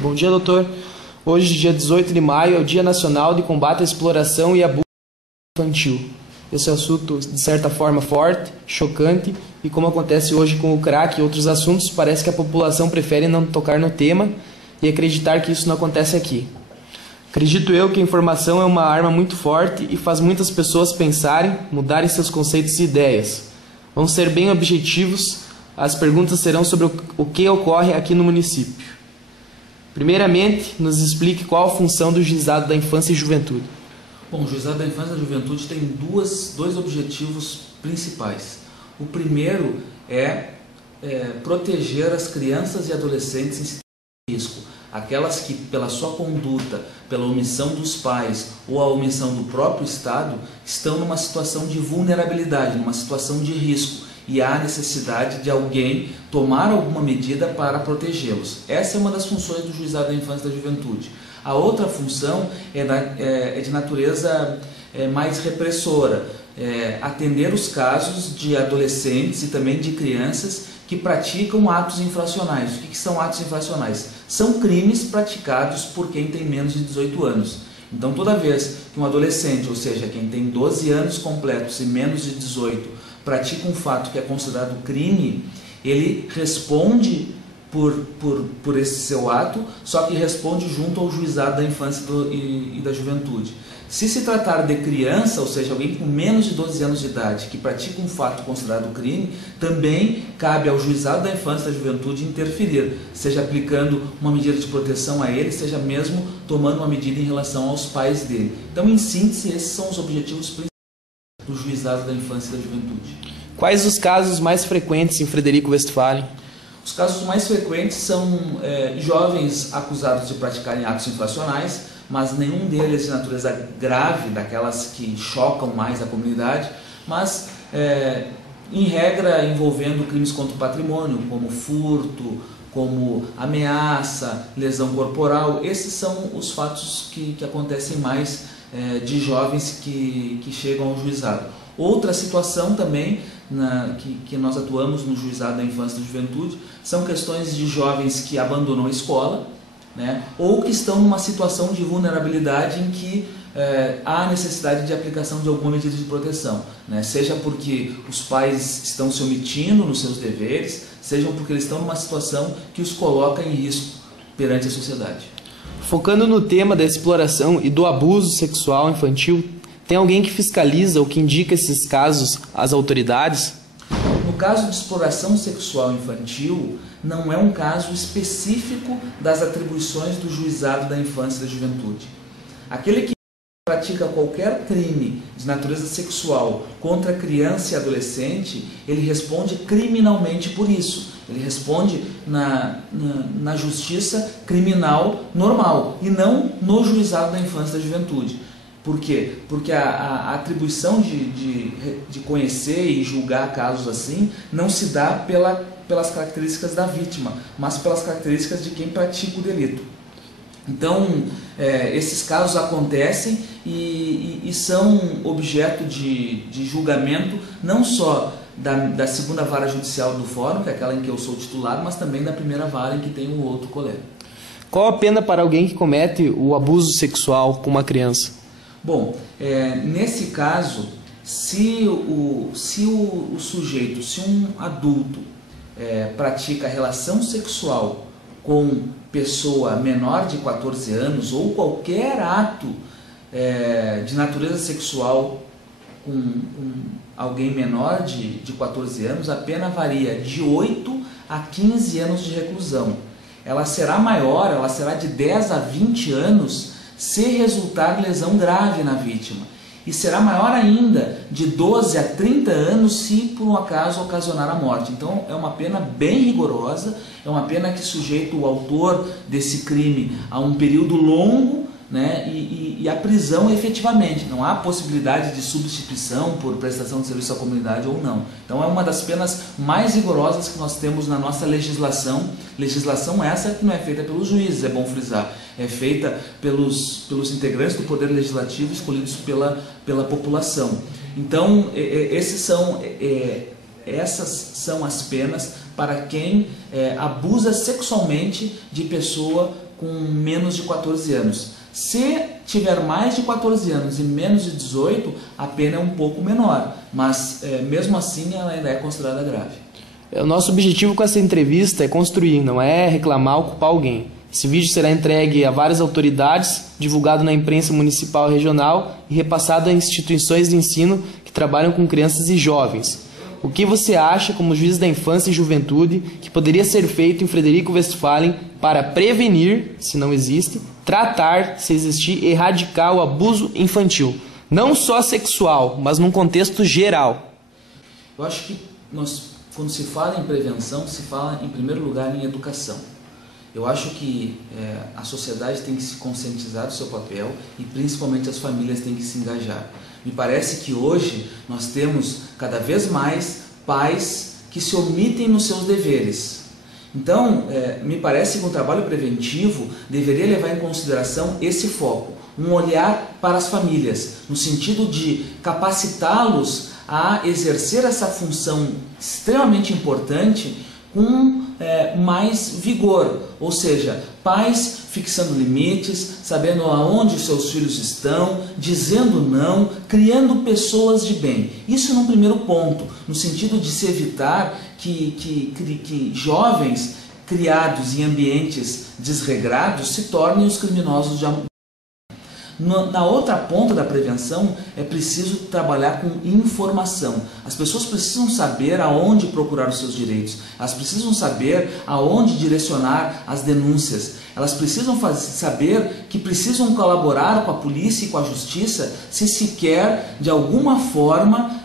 Bom dia, doutor. Hoje, dia 18 de maio, é o Dia Nacional de Combate à Exploração e Abuso Infantil. Esse é um assunto, de certa forma, forte, chocante, e como acontece hoje com o crack e outros assuntos, parece que a população prefere não tocar no tema e acreditar que isso não acontece aqui. Acredito eu que a informação é uma arma muito forte e faz muitas pessoas pensarem, mudarem seus conceitos e ideias. Vamos ser bem objetivos, as perguntas serão sobre o que ocorre aqui no município. Primeiramente, nos explique qual a função do Juizado da Infância e Juventude. Bom, o Juizado da Infância e da Juventude tem dois objetivos principais. O primeiro é proteger as crianças e adolescentes em situação de risco. Aquelas que, pela sua conduta, pela omissão dos pais ou a omissão do próprio Estado, estão numa situação de vulnerabilidade, numa situação de risco. E há necessidade de alguém tomar alguma medida para protegê-los. Essa é uma das funções do Juizado da Infância e da Juventude. A outra função é de natureza mais repressora, atender os casos de adolescentes e também de crianças que praticam atos infracionais. O que são atos infracionais? São crimes praticados por quem tem menos de 18 anos. Então, toda vez que um adolescente, ou seja, quem tem 12 anos completos e menos de 18, pratica um fato que é considerado crime, ele responde por esse seu ato, só que responde junto ao Juizado da Infância e da Juventude. Se se tratar de criança, ou seja, alguém com menos de 12 anos de idade que pratica um fato considerado crime, também cabe ao Juizado da Infância e da Juventude interferir, seja aplicando uma medida de proteção a ele, seja mesmo tomando uma medida em relação aos pais dele. Então, em síntese, esses são os objetivos principais do Juizado da Infância e da Juventude. Quais os casos mais frequentes em Frederico Westphalen? Os casos mais frequentes são jovens acusados de praticarem atos infracionais, mas nenhum deles de natureza grave, daquelas que chocam mais a comunidade, mas em regra envolvendo crimes contra o patrimônio, como furto, como ameaça, lesão corporal. Esses são os fatos que acontecem mais de jovens que chegam ao juizado. Outra situação também que nós atuamos no Juizado da Infância e da Juventude são questões de jovens que abandonam a escola, né, ou que estão numa situação de vulnerabilidade em que há necessidade de aplicação de alguma medida de proteção, né, seja porque os pais estão se omitindo nos seus deveres, seja porque eles estão numa situação que os coloca em risco perante a sociedade. Focando no tema da exploração e do abuso sexual infantil, tem alguém que fiscaliza ou que indica esses casos às autoridades? No caso de exploração sexual infantil, não é um caso específico das atribuições do Juizado da Infância e da Juventude. Aquele que pratica qualquer crime de natureza sexual contra criança e adolescente, ele responde criminalmente por isso. Ele responde na justiça criminal normal e não no Juizado da Infância e da Juventude. Por quê? Porque a atribuição de conhecer e julgar casos assim não se dá pelas características da vítima, mas pelas características de quem pratica o delito. Então, esses casos acontecem e são objeto de julgamento não só da segunda vara judicial do fórum, que é aquela em que eu sou titular, mas também da primeira vara em que tem o outro colega. Qual a pena para alguém que comete o abuso sexual com uma criança? Bom, nesse caso, se um adulto pratica relação sexual com pessoa menor de 14 anos ou qualquer ato de natureza sexual com alguém menor de 14 anos, a pena varia de 8 a 15 anos de reclusão. Ela será maior, ela será de 10 a 20 anos se resultar lesão grave na vítima. E será maior ainda, de 12 a 30 anos, se por um acaso ocasionar a morte. Então é uma pena bem rigorosa, é uma pena que sujeita o autor desse crime a um período longo, né, e a prisão efetivamente. Não há possibilidade de substituição por prestação de serviço à comunidade ou não. Então é uma das penas mais rigorosas que nós temos na nossa legislação. Legislação essa que não é feita pelos juízes, é bom frisar. É feita pelos integrantes do Poder Legislativo escolhidos pela população. Então essas são as penas para quem abusa sexualmente de pessoa com menos de 14 anos. Se tiver mais de 14 anos e menos de 18, a pena é um pouco menor, mas mesmo assim ela ainda é considerada grave. O nosso objetivo com essa entrevista é construir, não é reclamar ou culpar alguém. Esse vídeo será entregue a várias autoridades, divulgado na imprensa municipal e regional e repassado a instituições de ensino que trabalham com crianças e jovens. O que você acha, como juiz da infância e juventude, que poderia ser feito em Frederico Westphalen para prevenir, se não existe, tratar, se existir, erradicar o abuso infantil? Não só sexual, mas num contexto geral. Eu acho que quando se fala em prevenção, se fala em primeiro lugar em educação. Eu acho que a sociedade tem que se conscientizar do seu papel e principalmente as famílias têm que se engajar. Me parece que hoje nós temos cada vez mais pais que se omitem nos seus deveres. Então, me parece que o trabalho preventivo deveria levar em consideração esse foco, um olhar para as famílias, no sentido de capacitá-los a exercer essa função extremamente importante com mais vigor, ou seja, pais fixando limites, sabendo aonde os seus filhos estão, dizendo não, criando pessoas de bem. Isso num primeiro ponto, no sentido de se evitar que jovens criados em ambientes desregrados se tornem os criminosos de amor. Na outra ponta da prevenção é preciso trabalhar com informação. As pessoas precisam saber aonde procurar os seus direitos, elas precisam saber aonde direcionar as denúncias, elas precisam saber que precisam colaborar com a polícia e com a justiça se se quer de alguma forma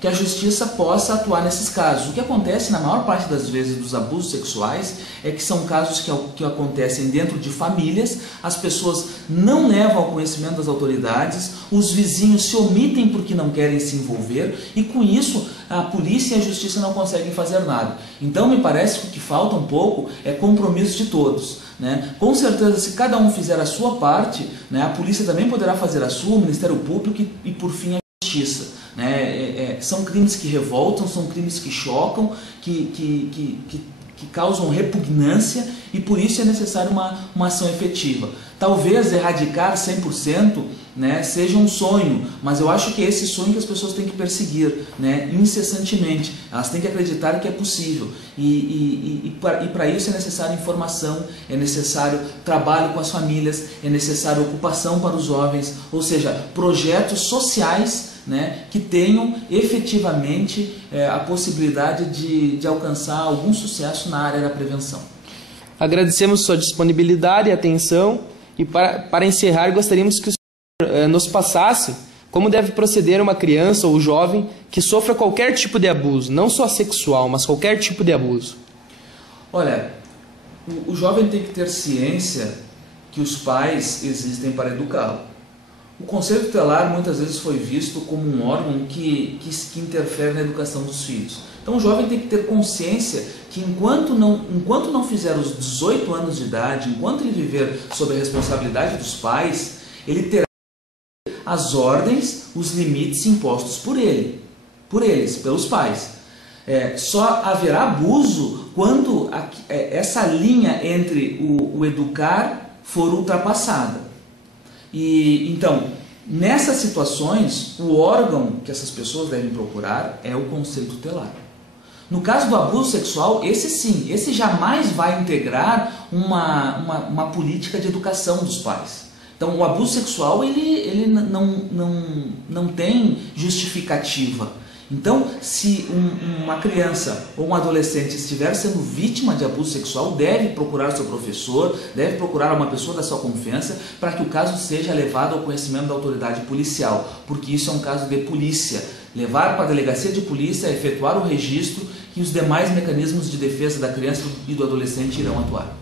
que a justiça possa atuar nesses casos. O que acontece na maior parte das vezes dos abusos sexuais é que são casos que acontecem dentro de famílias, as pessoas não levam ao conhecimento das autoridades, os vizinhos se omitem porque não querem se envolver e com isso a polícia e a justiça não conseguem fazer nada. Então me parece que o que falta um pouco é compromisso de todos. Com certeza, se cada um fizer a sua parte, a polícia também poderá fazer a sua, o Ministério Público e por fim a justiça. São crimes que revoltam, são crimes que chocam, que causam repugnância e por isso é necessário uma ação efetiva. Talvez erradicar 100% seja um sonho, mas eu acho que é esse sonho que as pessoas têm que perseguir incessantemente. Elas têm que acreditar que é possível e para isso é necessário informação, é necessário trabalho com as famílias, é necessário ocupação para os jovens, ou seja, projetos sociais que tenham efetivamente a possibilidade de alcançar algum sucesso na área da prevenção. Agradecemos sua disponibilidade e atenção e para encerrar gostaríamos que o senhor nos passasse como deve proceder uma criança ou jovem que sofra qualquer tipo de abuso, não só sexual, mas qualquer tipo de abuso. Olha, o jovem tem que ter ciência que os pais existem para educá-lo. O Conselho Tutelar muitas vezes foi visto como um órgão que interfere na educação dos filhos. Então o jovem tem que ter consciência que enquanto não fizer os 18 anos de idade, enquanto ele viver sob a responsabilidade dos pais, ele terá as ordens, os limites impostos pelos pais. Só haverá abuso quando essa linha entre o educar for ultrapassada. Então, nessas situações, o órgão que essas pessoas devem procurar é o Conselho Tutelar. No caso do abuso sexual, esse jamais vai integrar uma política de educação dos pais. Então, o abuso sexual ele não tem justificativa. Então, se uma criança ou um adolescente estiver sendo vítima de abuso sexual, deve procurar seu professor, deve procurar uma pessoa da sua confiança para que o caso seja levado ao conhecimento da autoridade policial, porque isso é um caso de polícia. Levar para a delegacia de polícia, efetuar o registro e os demais mecanismos de defesa da criança e do adolescente irão atuar.